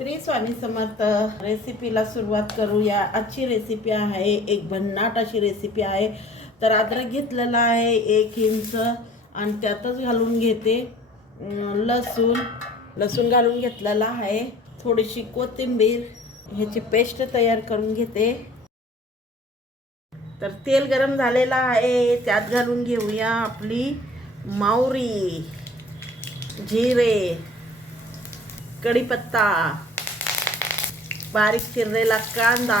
श्री स्वामी समर्थ. रेसिपीला सुरुवात करूया. आजची रेसिपी आहे एक भन्नाट अशी रेसिपी आहे. तर अद्रक घेतलेला आहे 1 इंच आणि त्यातच घालून घेते लसूण घालून घेतलेला आहे. थोडीशी कोथिंबीर, ह्याची पेस्ट तयार करून घेते. तर तेल गरम झालेला आहे, त्यात घालून घेऊया आपली मावरी, जिरे, कढीपत्ता, बारीक चिरलेला कांदा.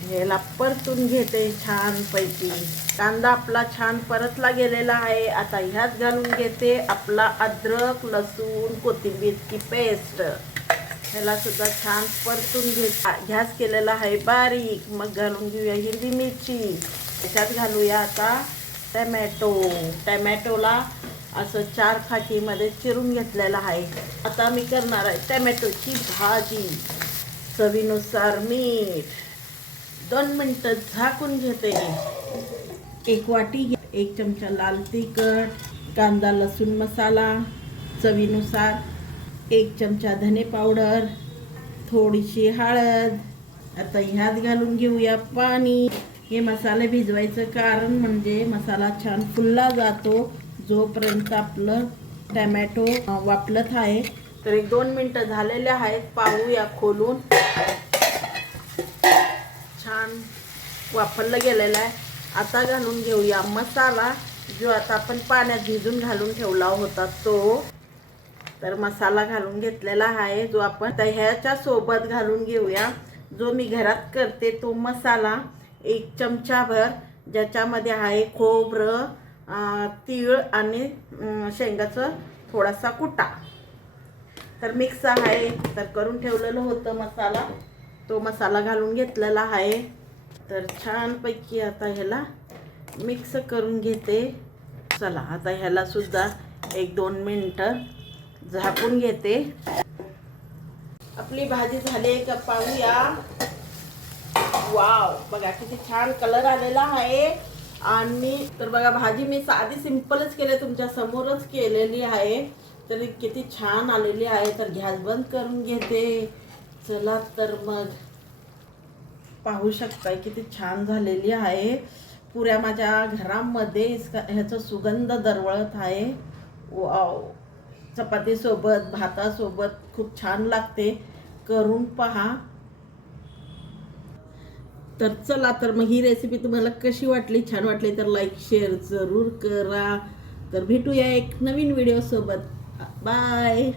ह्याला परतून घेते छान पैकी. कांदा आपला छान परतला गेलेला आहे. आता ह्यात घालून घेते आपला अद्रक, लसूण, कोथिंबीरची पेस्ट. ह्याला सुद्धा छान परतून गॅस केलेला आहे बारीक. मग घालून घेऊया हिरवी मिरची. त्याच्यात घालूया आता टमॅटोला असं 4 फाटीमध्ये चिरून घेतलेला आहे. आता मी करणार आहे टमॅटोची भाजी. चवीनुसार मीठ. 2 मिनिटं झाकून घेते. 1 वाटी 1 चमचा लाल तिखट, कांदा लसूण मसाला चवीनुसार, 1 चमचा धने पावडर, थोडीशी हळद. आता ह्यात घालून घेऊया पाणी. हे मसाले भिजवायचं कारण म्हणजे मसाला छान फुलला जातो जोपर्यंत आपलं टमॅटो वाफलत आहे. तर 1-2 मिनिटं झालेले आहेत. पाहूया खोलून. छान वाफरलं गेलेलं आहे. आता घालून घेऊया मसाला, जो आता आपण पाण्यात भिजून घालून ठेवला होता तो. तर मसाला घालून घेतलेला आहे जो आपण आता ह्याच्या सोबत घालून घेऊया जो मी घरात करते तो मसाला. 1 चमचाभर, ज्याच्यामध्ये आहे खोबरं, तीळ आणि शेंगाचं थोडासा कुटा. तर मिक्स आहे. तर करून ठेवलेलं होतं मसाला, तो मसाला घालून घेतलेला आहे. तर छानपैकी आता ह्याला मिक्स करून घेते. चला आता ह्याला सुद्धा 1-2 मिनिटं झाकून घेते. आपली भाजी झाली का पाहूया. वाव, बघा किती छान कलर आलेला आहे. आणि तर बघा भाजी मी साधी सिंपलच केली, तुमच्या समोरच केलेली आहे. तरी किती छान आलेली आहे. तर गॅस बंद करून घेते. चला तर मग पाहू शकता किती छान झालेली आहे. पुऱ्या माझ्या घरामध्ये ह्याचा सुगंध दरवळत आहे. वाव, चपातीसोबत भातासोबत खूप छान लागते. करून पहा. तर चला तर मग ही रेसिपी तुम्हाला कशी वाटली, छान वाटली तर लाईक शेअर जरूर करा. तर भेटूया एक नवीन व्हिडिओ सोबत. बाय.